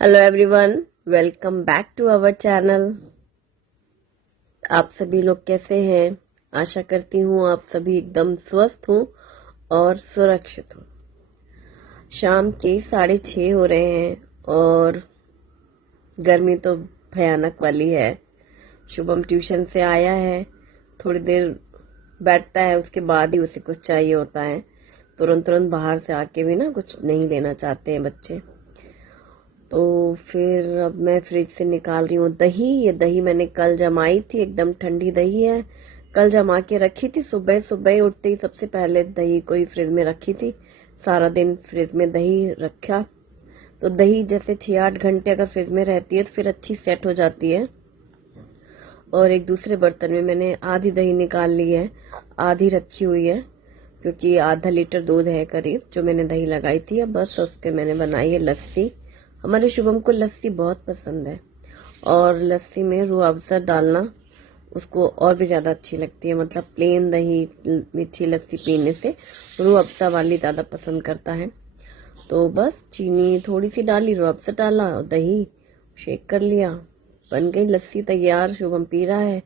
Hello everyone, welcome back to our channel. आप सभी लोग कैसे हैं? आशा करती हूँ आप सभी एकदम स्वस्थ हों और सुरक्षित हों। शाम के 6:30 हो रहे हैं और गर्मी तो भयानक वाली है। शुभम ट्यूशन से आया है, थोड़ी देर बैठता है, उसके बाद ही उसे कुछ चाहिए होता है। तुरंत तुरंत बाहर से आके भी ना कुछ नहीं लेना चाहते हैं बच्चे। तो फिर अब मैं फ्रिज से निकाल रही हूँ दही। ये दही मैंने कल जमाई थी, एकदम ठंडी दही है। कल जमा के रखी थी, सुबह सुबह उठते ही सबसे पहले दही को ही फ्रिज में रखी थी। सारा दिन फ्रिज में दही रखा तो दही जैसे 6-8 घंटे अगर फ्रिज में रहती है तो फिर अच्छी सेट हो जाती है। और एक दूसरे बर्तन में मैंने आधी दही निकाल ली है, आधी रखी हुई है, क्योंकि आधा लीटर दूध है करीब जो मैंने दही लगाई थी। अब बस उसके मैंने बनाई है लस्सी। हमारे शुभम को लस्सी बहुत पसंद है और लस्सी में रूह अफ़ज़ा डालना उसको और भी ज्यादा अच्छी लगती है। मतलब प्लेन दही मीठी लस्सी पीने से रूह अफ़ज़ा वाली ज्यादा पसंद करता है। तो बस चीनी थोड़ी सी डाली, रूह अफ़ज़ा डाला, दही शेक कर लिया, बन गई लस्सी तैयार। शुभम पी रहा है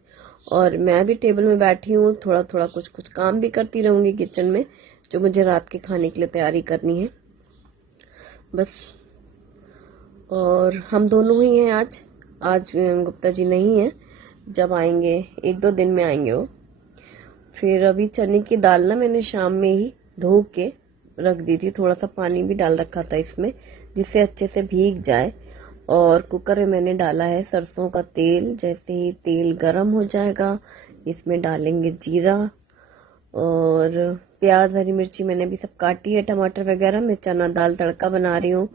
और मैं भी टेबल में बैठी हूँ, थोड़ा थोड़ा कुछ कुछ काम भी करती रहूंगी किचन में, जो मुझे रात के खाने के लिए तैयारी करनी है बस। और हम दोनों ही हैं आज। आज गुप्ता जी नहीं है, जब आएंगे 1-2 दिन में आएंगे वो। फिर अभी चने की दाल ना मैंने शाम में ही धो के रख दी थी, थोड़ा सा पानी भी डाल रखा था इसमें जिससे अच्छे से भीग जाए। और कुकर में मैंने डाला है सरसों का तेल। जैसे ही तेल गरम हो जाएगा इसमें डालेंगे जीरा और प्याज, हरी मिर्ची मैंने भी सब काटी है, टमाटर वगैरह। मैं चना दाल तड़का बना रही हूँ।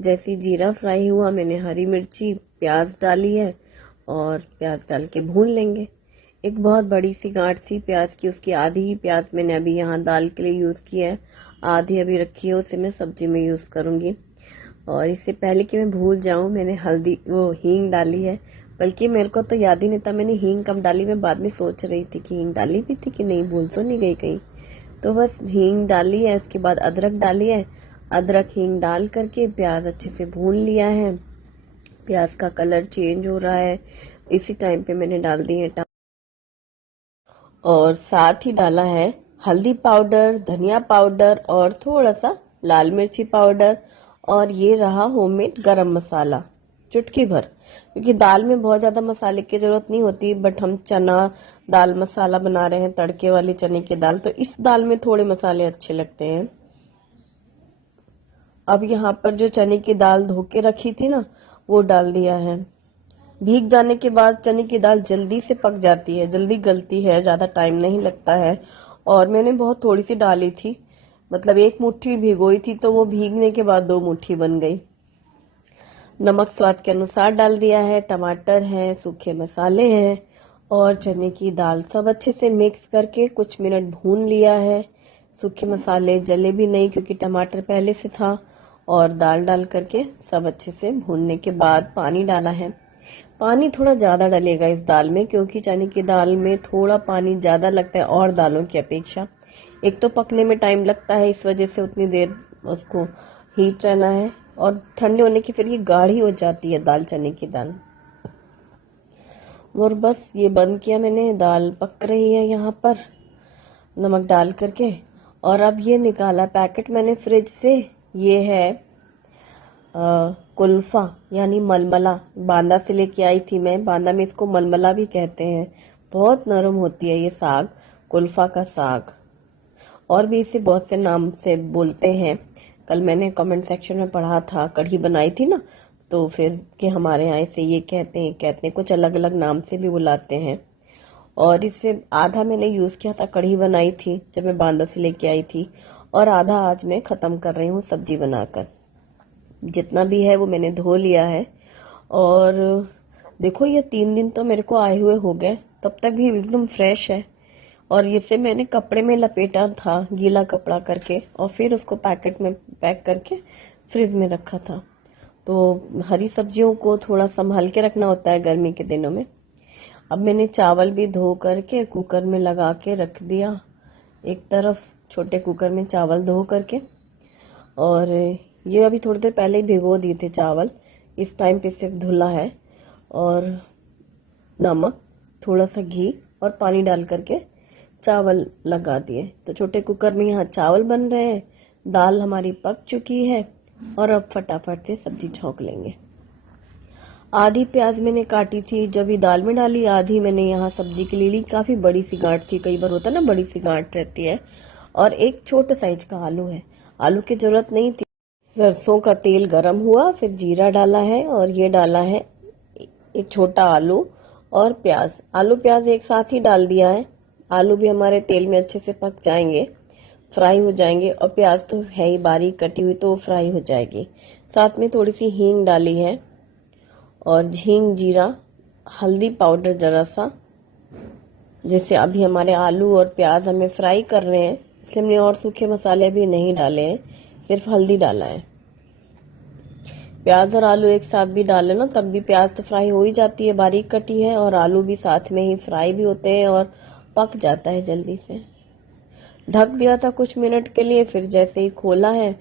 जैसे जीरा फ्राई हुआ मैंने हरी मिर्ची प्याज डाली है और प्याज डाल के भून लेंगे। एक बहुत बड़ी सी गांठ थी प्याज की, उसकी आधी ही प्याज मैंने अभी यहाँ दाल के लिए यूज की है, आधी अभी रखी है, उसे मैं सब्जी में यूज करूंगी। और इससे पहले कि मैं भूल जाऊं मैंने हल्दी वो हींग डाली है, बल्कि मेरे को तो याद ही नहीं था मैंने हींग कब डाली। मैं बाद में सोच रही थी कि हींग डाली भी थी कि नहीं, भूल तो नहीं गई कहीं। तो बस हींग डाली है, इसके बाद अदरक डाली है। अदरक हींग डाल करके प्याज अच्छे से भून लिया है। प्याज का कलर चेंज हो रहा है, इसी टाइम पे मैंने डाल दी है और साथ ही डाला है हल्दी पाउडर, धनिया पाउडर और थोड़ा सा लाल मिर्ची पाउडर। और ये रहा होममेड गरम मसाला, चुटकी भर, क्योंकि दाल में बहुत ज्यादा मसाले की जरूरत नहीं होती। बट हम चना दाल मसाला बना रहे हैं, तड़के वाली चने की दाल, तो इस दाल में थोड़े मसाले अच्छे लगते हैं। अब यहाँ पर जो चने की दाल धो के रखी थी ना, वो डाल दिया है। भीग जाने के बाद चने की दाल जल्दी से पक जाती है, जल्दी गलती है, ज्यादा टाइम नहीं लगता है। और मैंने बहुत थोड़ी सी डाली थी, मतलब 1 मुट्ठी भिगोई थी तो वो भीगने के बाद 2 मुट्ठी बन गई। नमक स्वाद के अनुसार डाल दिया है, टमाटर है, सूखे मसाले हैं और चने की दाल सब अच्छे से मिक्स करके कुछ मिनट भून लिया है। सूखे मसाले जले भी नहीं क्योंकि टमाटर पहले से था। और दाल डाल करके सब अच्छे से भूनने के बाद पानी डाला है। पानी थोड़ा ज्यादा डलेगा इस दाल में, क्योंकि चने की दाल में थोड़ा पानी ज्यादा लगता है और दालों की अपेक्षा। एक तो पकने में टाइम लगता है, इस वजह से उतनी देर उसको हीट रहना है। और ठंडे होने की फिर ये गाढ़ी हो जाती है दाल, चने की दाल। और बस ये बंद किया मैंने, दाल पक रही है यहाँ पर नमक डाल करके। और अब ये निकाला पैकेट मैंने फ्रिज से, ये है कुल्फा यानी मलमला। बांदा से लेके आई थी मैं, बांदा में इसको मलमला भी कहते हैं। बहुत नरम होती है ये साग, कुल्फा का साग, और भी इसे बहुत से नाम से बोलते हैं। कल मैंने कमेंट सेक्शन में पढ़ा था, कढ़ी बनाई थी ना, तो फिर कि हमारे यहाँ इसे ये कहते हैं, कुछ अलग अलग नाम से भी बुलाते हैं। और इससे आधा मैंने यूज किया था, कढ़ी बनाई थी जब मैं बांदा से लेके आई थी, और आधा आज मैं खत्म कर रही हूँ सब्जी बनाकर। जितना भी है वो मैंने धो लिया है। और देखो ये 3 दिन तो मेरे को आए हुए हो गए, तब तक भी एकदम फ्रेश है। और इसे मैंने कपड़े में लपेटा था, गीला कपड़ा करके, और फिर उसको पैकेट में पैक करके फ्रिज में रखा था। तो हरी सब्जियों को थोड़ा संभाल के रखना होता है गर्मी के दिनों में। अब मैंने चावल भी धो करके कुकर में लगा के रख दिया एक तरफ, छोटे कुकर में चावल धो करके। और ये अभी थोड़ी देर पहले ही भिगो दिए थे चावल, इस टाइम पे सिर्फ धुला है और नमक, थोड़ा सा घी और पानी डाल करके चावल लगा दिए। तो छोटे कुकर में यहाँ चावल बन रहे हैं, दाल हमारी पक चुकी है और अब फटाफट से सब्जी छौंक लेंगे। आधी प्याज मैंने काटी थी जो अभी दाल में डाली, आधी मैंने यहाँ सब्जी के लिए ली। काफी बड़ी सी गांठ थी, कई बार होता है ना बड़ी सी गांठ रहती है। और एक छोटे साइज का आलू है, आलू की जरूरत नहीं थी। सरसों का तेल गरम हुआ, फिर जीरा डाला है और ये डाला है एक छोटा आलू और प्याज। आलू प्याज एक साथ ही डाल दिया है। आलू भी हमारे तेल में अच्छे से पक जाएंगे, फ्राई हो जाएंगे, और प्याज तो है ही बारीक कटी हुई, तो वो फ्राई हो जाएगी। साथ में थोड़ी सी हींग डाली है और हींग, जीरा, हल्दी पाउडर जरा सा, जैसे अभी हमारे आलू और प्याज हमें फ्राई कर रहे हैं इसलिए हमने और सूखे मसाले भी नहीं डाले हैं, सिर्फ हल्दी डाला है। प्याज और आलू एक साथ भी डाले ना तब भी प्याज तो फ्राई हो ही जाती है, बारीक कटी है, और आलू भी साथ में ही फ्राई भी होते हैं और पक जाता है जल्दी से। ढक दिया था कुछ मिनट के लिए, फिर जैसे ही खोला है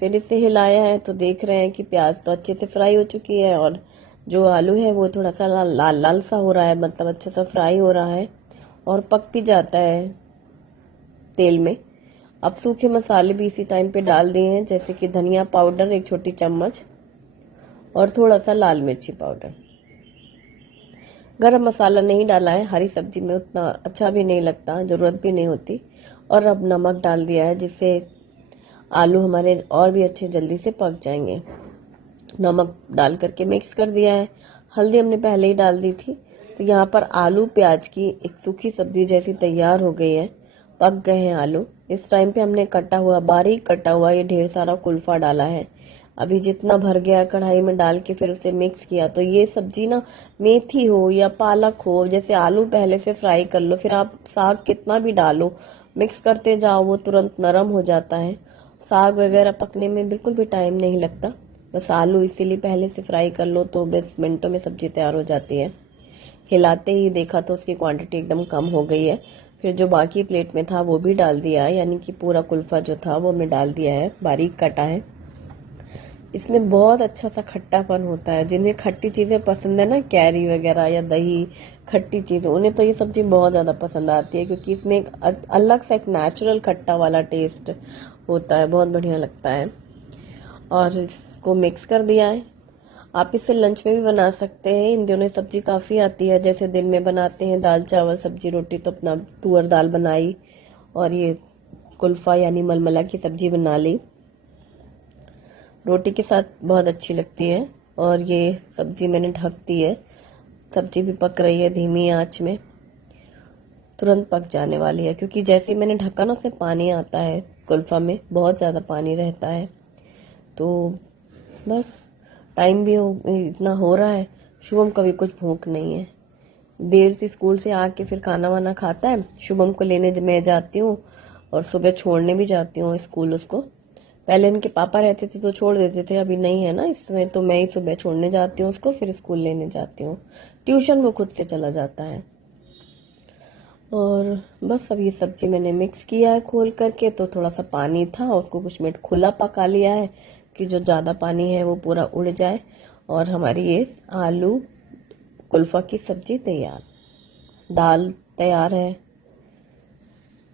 फिर इसे हिलाया है तो देख रहे हैं कि प्याज तो अच्छे से फ्राई हो चुकी है और जो आलू है वो थोड़ा सा लाल लाल सा हो रहा है, मतलब अच्छा सा फ्राई हो रहा है और पक भी जाता है तेल में। अब सूखे मसाले भी इसी टाइम पे डाल दिए हैं, जैसे कि धनिया पाउडर 1 छोटी चम्मच और थोड़ा सा लाल मिर्ची पाउडर। गरम मसाला नहीं डाला है, हरी सब्जी में उतना अच्छा भी नहीं लगता, जरूरत भी नहीं होती। और अब नमक डाल दिया है जिससे आलू हमारे और भी अच्छे जल्दी से पक जाएंगे। नमक डाल करके मिक्स कर दिया है। हल्दी हमने पहले ही डाल दी थी। तो यहाँ पर आलू प्याज की एक सूखी सब्जी जैसी तैयार हो गई है, पक गए हैं आलू। इस टाइम पे हमने कटा हुआ, बारीक कटा हुआ ये ढेर सारा कुल्फा डाला है। अभी जितना भर गया कढ़ाई में डाल के फिर उसे मिक्स किया। तो ये सब्जी ना मेथी हो या पालक हो, जैसे आलू पहले से फ्राई कर लो, फिर आप साग कितना भी डालो, मिक्स करते जाओ, वो तुरंत नरम हो जाता है। साग वगैरह पकने में बिल्कुल भी टाइम नहीं लगता, बस आलू इसीलिए पहले से फ्राई कर लो तो 20 मिनटों में सब्जी तैयार हो जाती है। हिलाते ही देखा तो उसकी क्वांटिटी एकदम कम हो गई है। फिर जो बाकी प्लेट में था वो भी डाल दिया है, यानी कि पूरा कुल्फा जो था वो मैं डाल दिया है, बारीक कटा है। इसमें बहुत अच्छा सा खट्टापन होता है। जिन्हें खट्टी चीजें पसंद है ना, कैरी वगैरह या दही, खट्टी चीजें, उन्हें तो ये सब्जी बहुत ज्यादा पसंद आती है, क्योंकि इसमें एक अलग सा एक नेचुरल खट्टा वाला टेस्ट होता है, बहुत बढ़िया लगता है। और इसको मिक्स कर दिया है। आप इसे लंच में भी बना सकते हैं, इन दिनों सब्जी काफी आती है। जैसे दिन में बनाते हैं दाल चावल सब्जी रोटी, तो अपना तुअर दाल बनाई और ये कुल्फा यानी मलमला की सब्जी बना ली, रोटी के साथ बहुत अच्छी लगती है। और ये सब्जी मैंने ढक दी है, सब्जी भी पक रही है धीमी आंच में, तुरंत पक जाने वाली है, क्योंकि जैसे ही मैंने ढका ना उससे पानी आता है, कुल्फा में बहुत ज्यादा पानी रहता है। तो बस टाइम भी इतना हो रहा है। शुभम का भी कुछ भूख नहीं है, देर से स्कूल से आके फिर खाना वाना खाता है। शुभम को लेने मैं जाती हूँ और सुबह छोड़ने भी जाती हूँ स्कूल उसको। पहले इनके पापा रहते थे तो छोड़ देते थे, अभी नहीं है ना इसमें, तो मैं ही सुबह छोड़ने जाती हूँ उसको, फिर स्कूल लेने जाती हूँ। ट्यूशन वो खुद से चला जाता है। और बस अब ये सब्जी मैंने मिक्स किया है खोल करके, तो थोड़ा सा पानी था उसको कुछ मिनट खुला पका लिया है कि जो ज्यादा पानी है वो पूरा उड़ जाए। और हमारी ये आलू कुल्फा की सब्जी तैयार, दाल तैयार है,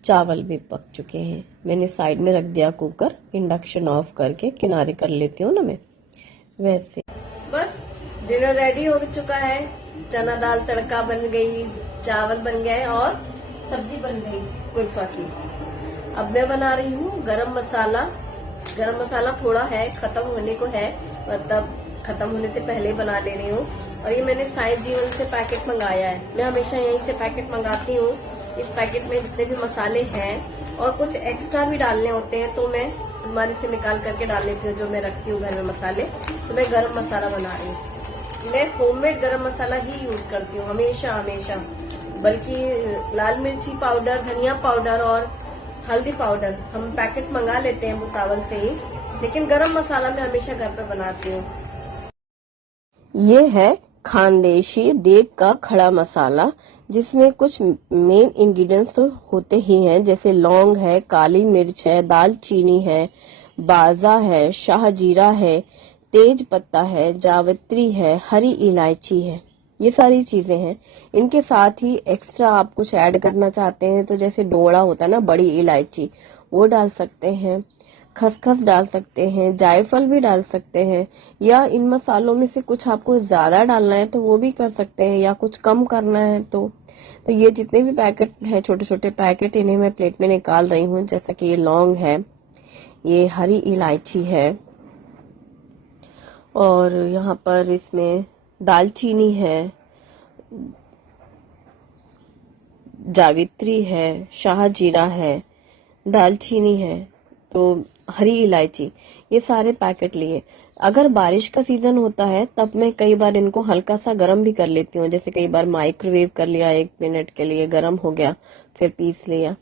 चावल भी पक चुके हैं। मैंने साइड में रख दिया कुकर, इंडक्शन ऑफ करके किनारे कर लेती हूँ ना मैं वैसे। बस डिनर रेडी हो चुका है, चना दाल तड़का बन गई, चावल बन गए और सब्जी बन गई कुल्फा की। अब मैं बना रही हूँ गरम मसाला। गरम मसाला थोड़ा है, खत्म होने को है, मतलब खत्म होने से पहले बना ले रही हूँ। और ये मैंने साइज जीवन से पैकेट मंगाया है, मैं हमेशा यहीं से पैकेट मंगाती हूँ। इस पैकेट में जितने भी मसाले हैं और कुछ एक्स्ट्रा भी डालने होते हैं तो मैं अलमारी से निकाल करके डाल लेती हूँ, जो मैं रखती हूँ घर में मसाले। तो मैं गरम मसाला बना रही हूँ। मैं होममेड गरम मसाला ही यूज करती हूँ हमेशा हमेशा, बल्कि लाल मिर्ची पाउडर, धनिया पाउडर और हल्दी पाउडर हम पैकेट मंगा लेते हैं भुसावल से ही, लेकिन गरम मसाला मैं हमेशा घर पर बनाती हूँ। ये है खानदेशी देग का खड़ा मसाला, जिसमें कुछ मेन इंग्रेडिएंट्स तो होते ही हैं, जैसे लौंग है, काली मिर्च है, दालचीनी है, बाजा है, शाहजीरा है, तेज पत्ता है, जावित्री है, हरी इलायची है, ये सारी चीजें हैं। इनके साथ ही एक्स्ट्रा आप कुछ ऐड करना चाहते हैं तो जैसे डोड़ा होता है ना, बड़ी इलायची, वो डाल सकते हैं, खसखस डाल सकते हैं, जायफल भी डाल सकते हैं, या इन मसालों में से कुछ आपको ज्यादा डालना है तो वो भी कर सकते हैं, या कुछ कम करना है तो ये जितने भी पैकेट है, छोटे छोटे पैकेट, इन्हें मैं प्लेट में निकाल रही हूँ। जैसा कि ये लौंग है, ये हरी इलायची है, और यहाँ पर इसमें दालचीनी है, जावित्री है, शाह जीरा है, दालचीनी है, तो हरी इलायची, ये सारे पैकेट लिए। अगर बारिश का सीजन होता है तब मैं कई बार इनको हल्का सा गर्म भी कर लेती हूँ, जैसे कई बार माइक्रोवेव कर लिया, 1 मिनट के लिए गर्म हो गया, फिर पीस लिया,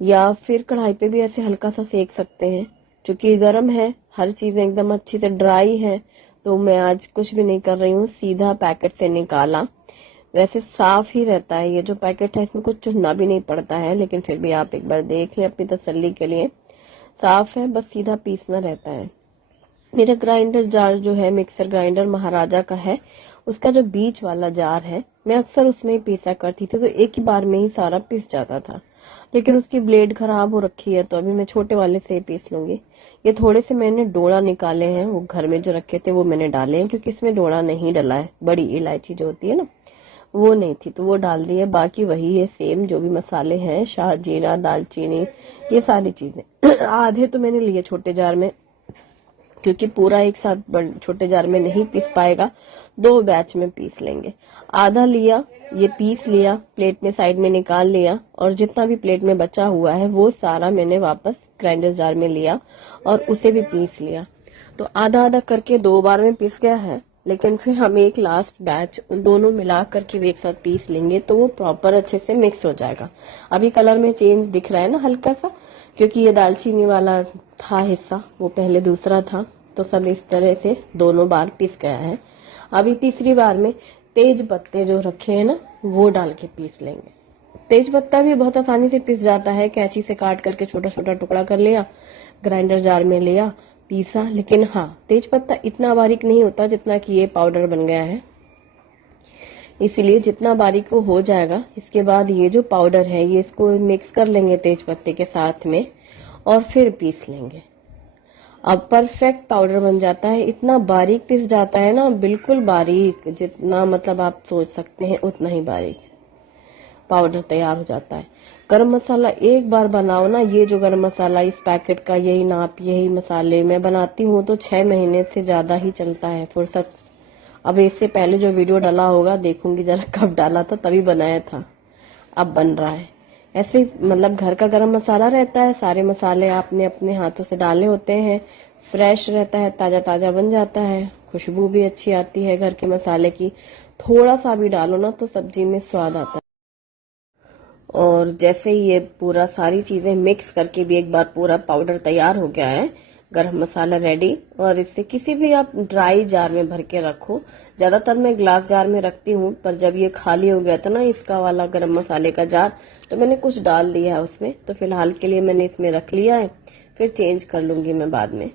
या फिर कढ़ाई पे भी ऐसे हल्का सा सेक सकते हैं। क्योंकि गर्म है, हर चीजें एकदम अच्छी से ड्राई है, तो मैं आज कुछ भी नहीं कर रही हूँ, सीधा पैकेट से निकाला। वैसे साफ ही रहता है ये जो पैकेट है, इसमें कुछ चुनना भी नहीं पड़ता है, लेकिन फिर भी आप एक बार देख लें अपनी तसल्ली के लिए। साफ है, बस सीधा पीसना रहता है। मेरा ग्राइंडर जार जो है, मिक्सर ग्राइंडर महाराजा का है, उसका जो बीच वाला जार है, मैं अक्सर उसमें ही पीसा करती थी, तो एक ही बार में ही सारा पीस जाता था। लेकिन उसकी ब्लेड खराब हो रखी है, तो अभी मैं छोटे वाले से ही पीस लूंगी। ये थोड़े से मैंने डोड़ा निकाले हैं, वो घर में जो रखे थे वो मैंने डाले हैं, क्योंकि इसमें डोड़ा नहीं डला है, बड़ी इलायची जो होती है ना, वो नहीं थी, तो वो डाल दी है। बाकी वही है सेम, जो भी मसाले हैं, शाह जीरा, दालचीनी, ये सारी चीजें। आधे तो मैंने लिए छोटे जार में, क्योंकि पूरा एक साथ छोटे जार में नहीं पीस पाएगा, 2 बैच में पीस लेंगे। आधा लिया, ये पीस लिया, प्लेट में साइड में निकाल लिया, और जितना भी प्लेट में बचा हुआ है वो सारा मैंने वापस ग्राइंडर जार में लिया और उसे भी पीस लिया। तो आधा आधा करके 2 बार में पीस गया है, लेकिन फिर हम एक लास्ट बैच उन दोनों मिला करके भी एक साथ पीस लेंगे, तो वो प्रॉपर अच्छे से मिक्स हो जाएगा। अभी कलर में चेंज दिख रहा है ना हल्का सा, क्योंकि ये दालचीनी वाला था हिस्सा, वो पहले दूसरा था, तो सब इस तरह से दोनों बार पीस गया है। अभी तीसरी बार में तेज पत्ते जो रखे हैं ना, वो डाल के पीस लेंगे। तेज पत्ता भी बहुत आसानी से पिस जाता है, कैंची से काट करके छोटा छोटा टुकड़ा कर लिया, ग्राइंडर जार में लिया, पीसा। लेकिन हाँ, तेज पत्ता इतना बारीक नहीं होता जितना कि ये पाउडर बन गया है, इसलिए जितना बारीक वो हो जाएगा, इसके बाद ये जो पाउडर है, ये इसको मिक्स कर लेंगे तेज पत्ते के साथ में, और फिर पीस लेंगे। अब परफेक्ट पाउडर बन जाता है, इतना बारीक पिस जाता है ना, बिल्कुल बारीक, जितना मतलब आप सोच सकते हैं उतना ही बारीक पाउडर तैयार हो जाता है। गरम मसाला एक बार बनाओ ना, ये जो गरम मसाला इस पैकेट का, यही नाप, यही मसाले मैं बनाती हूँ तो 6 महीने से ज्यादा ही चलता है फुर्सत। अब इससे पहले जो वीडियो डाला होगा, देखूंगी जरा कब डाला था, तभी बनाया था, अब बन रहा है। ऐसे मतलब घर का गरम मसाला रहता है, सारे मसाले आपने अपने हाथों से डाले होते हैं, फ्रेश रहता है, ताजा ताजा बन जाता है, खुशबू भी अच्छी आती है घर के मसाले की। थोड़ा सा भी डालो ना तो सब्जी में स्वाद आता है। और जैसे ही ये पूरा सारी चीजें मिक्स करके भी एक बार पूरा पाउडर तैयार हो गया है, गरम मसाला रेडी। और इसे किसी भी आप ड्राई जार में भर के रखो, ज्यादातर मैं ग्लास जार में रखती हूँ, पर जब ये खाली हो गया था ना इसका वाला गरम मसाले का जार, तो मैंने कुछ डाल दिया है उसमें, तो फिलहाल के लिए मैंने इसमें रख लिया है, फिर चेंज कर लूंगी मैं बाद में।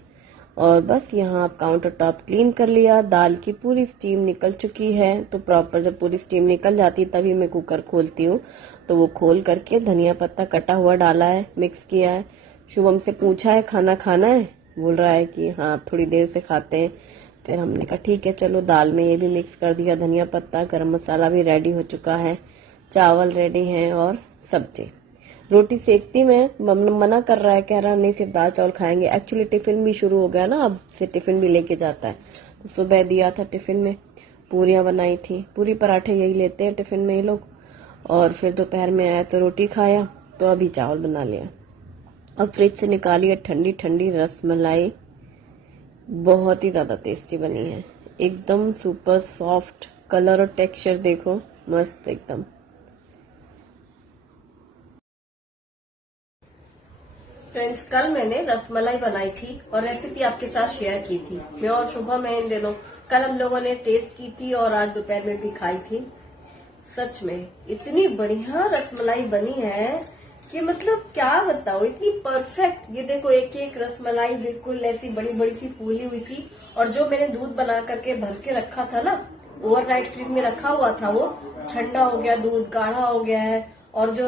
और बस यहाँ काउंटर टॉप क्लीन कर लिया, दाल की पूरी स्टीम निकल चुकी है, तो प्रॉपर जब पूरी स्टीम निकल जाती तभी मैं कुकर खोलती हूँ। तो वो खोल करके धनिया पत्ता कटा हुआ डाला है, मिक्स किया है। शुभम से पूछा है खाना खाना है, बोल रहा है कि हाँ थोड़ी देर से खाते हैं। फिर हमने कहा ठीक है चलो, दाल में ये भी मिक्स कर दिया, धनिया पत्ता, गरम मसाला भी रेडी हो चुका है, चावल रेडी हैं और सब्जी। रोटी सेकती मैं, मना कर रहा है, कह रहा नहीं सिर्फ दाल चावल खाएंगे। एक्चुअली टिफिन भी शुरू हो गया ना, अब से टिफिन भी लेके जाता है, तो सुबह दिया था टिफिन में, पूरियां बनाई थी, पूरी पराठे यही लेते हैं टिफिन में ये लोग। और फिर दोपहर में आया तो रोटी खाया, तो अभी चावल बना लिया। अब फ्रिज से निकाली है ठंडी ठंडी रसमलाई, बहुत ही ज्यादा टेस्टी बनी है, एकदम सुपर सॉफ्ट, कलर और टेक्सचर देखो मस्त एकदम। फ्रेंड्स, कल मैंने रसमलाई बनाई थी और रेसिपी आपके साथ शेयर की थी। मैं और शुभम इन दिनों, कल हम लोगों ने टेस्ट की थी और आज दोपहर में भी खाई थी। सच में इतनी बढ़िया रसमलाई बनी है कि मतलब क्या बताओ, इतनी परफेक्ट। ये देखो, एक एक रसमलाई बिल्कुल ऐसी बड़ी बड़ी सी फूली हुई सी, और जो मैंने दूध बना करके भर के रखा था ना, ओवरनाइट फ्रिज में रखा हुआ था, वो ठंडा हो गया, दूध गाढ़ा हो गया है। और जो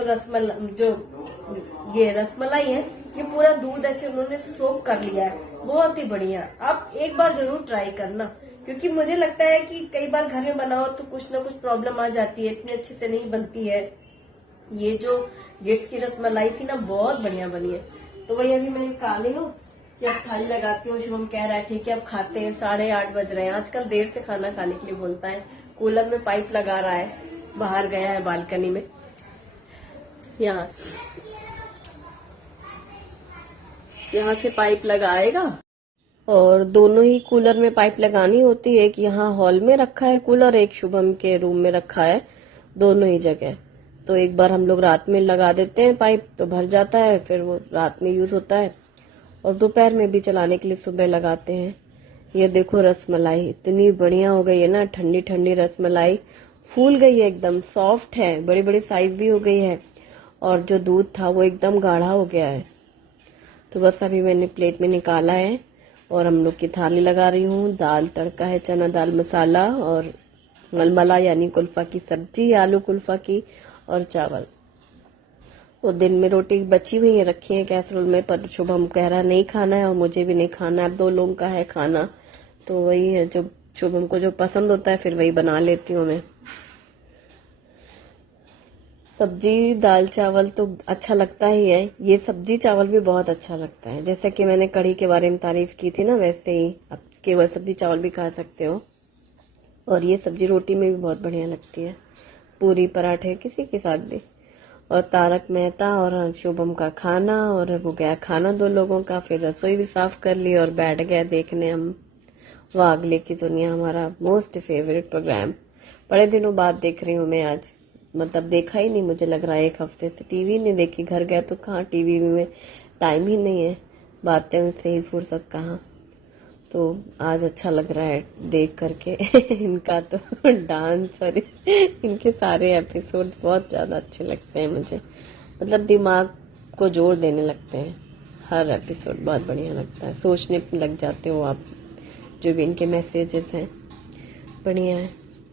ये रसमलाई है, ये पूरा दूध अच्छे उन्होंने सोक कर लिया है, बहुत ही बढ़िया। आप एक बार जरूर ट्राई करना, क्योंकि मुझे लगता है कि कई बार घर में बनाओ तो कुछ ना कुछ प्रॉब्लम आ जाती है, इतनी अच्छे से नहीं बनती है। ये जो गेट्स की रसमलाई थी ना, बहुत बढ़िया बनी है। तो वही अभी मैं निकाली हूँ कि अब थाली लगाती हूँ। शुभम कह रहा है ठीक है अब खाते हैं, 8:30 बज रहे हैं। आजकल देर से खाना खाने के लिए बोलता है। कूलर में पाइप लगा रहा है, बाहर गया है बालकनी में, यहाँ से पाइप लगाएगा। और दोनों ही कूलर में पाइप लगानी होती है, एक यहाँ हॉल में रखा है कूलर, एक शुभम के रूम में रखा है, दोनों ही जगह। तो एक बार हम लोग रात में लगा देते हैं पाइप, तो भर जाता है, फिर वो रात में यूज होता है। और दोपहर में भी चलाने के लिए सुबह लगाते हैं। ये देखो रसमलाई इतनी बढ़िया हो गई है ना, ठंडी ठंडी रसमलाई फूल गई है, एकदम सॉफ्ट है, बड़ी बड़ी साइज भी हो गई है। और जो दूध था वो एकदम गाढ़ा हो गया है। तो बस अभी मैंने प्लेट में निकाला है और हम लोग की थाली लगा रही हूँ। दाल तड़का है, चना दाल मसाला, और मलमला यानी कुल्फा की सब्जी, आलू कुल्फा की, और चावल। वो दिन में रोटी बची हुई है, रखी है कैसरोल में, पर शुभम कह रहा नहीं खाना है और मुझे भी नहीं खाना है। अब 2 लोगों का है खाना, तो वही है जो शुभम को जो पसंद होता है फिर वही बना लेती हूँ मैं। सब्जी दाल चावल तो अच्छा लगता ही है, ये सब्जी चावल भी बहुत अच्छा लगता है। जैसे कि मैंने कढ़ी के बारे में तारीफ की थी ना, वैसे ही आप केवल सब्जी चावल भी खा सकते हो। और ये सब्जी रोटी में भी बहुत बढ़िया लगती है, पूरी पराठे किसी के साथ भी। और तारक मेहता और शुभम का खाना, और हो गया खाना 2 लोगों का। फिर रसोई भी साफ कर ली और बैठ गए देखने हम वागले की दुनिया, हमारा मोस्ट फेवरेट प्रोग्राम। बड़े दिनों बाद देख रही हूँ मैं आज, मतलब देखा ही नहीं मुझे लग रहा है, 1 हफ्ते से टीवी नहीं देखी। घर गए तो कहाँ टीवी में टाइम ही नहीं है, बातें से ही फुर्सत कहाँ। तो आज अच्छा लग रहा है देख करके इनका तो डांस और इनके सारे एपिसोड बहुत ज्यादा अच्छे लगते हैं मुझे, मतलब दिमाग को जोर देने लगते हैं। हर एपिसोड बहुत बढ़िया लगता है, सोचने लग जाते हो आप। जो भी इनके मैसेजेस हैं बढ़िया है।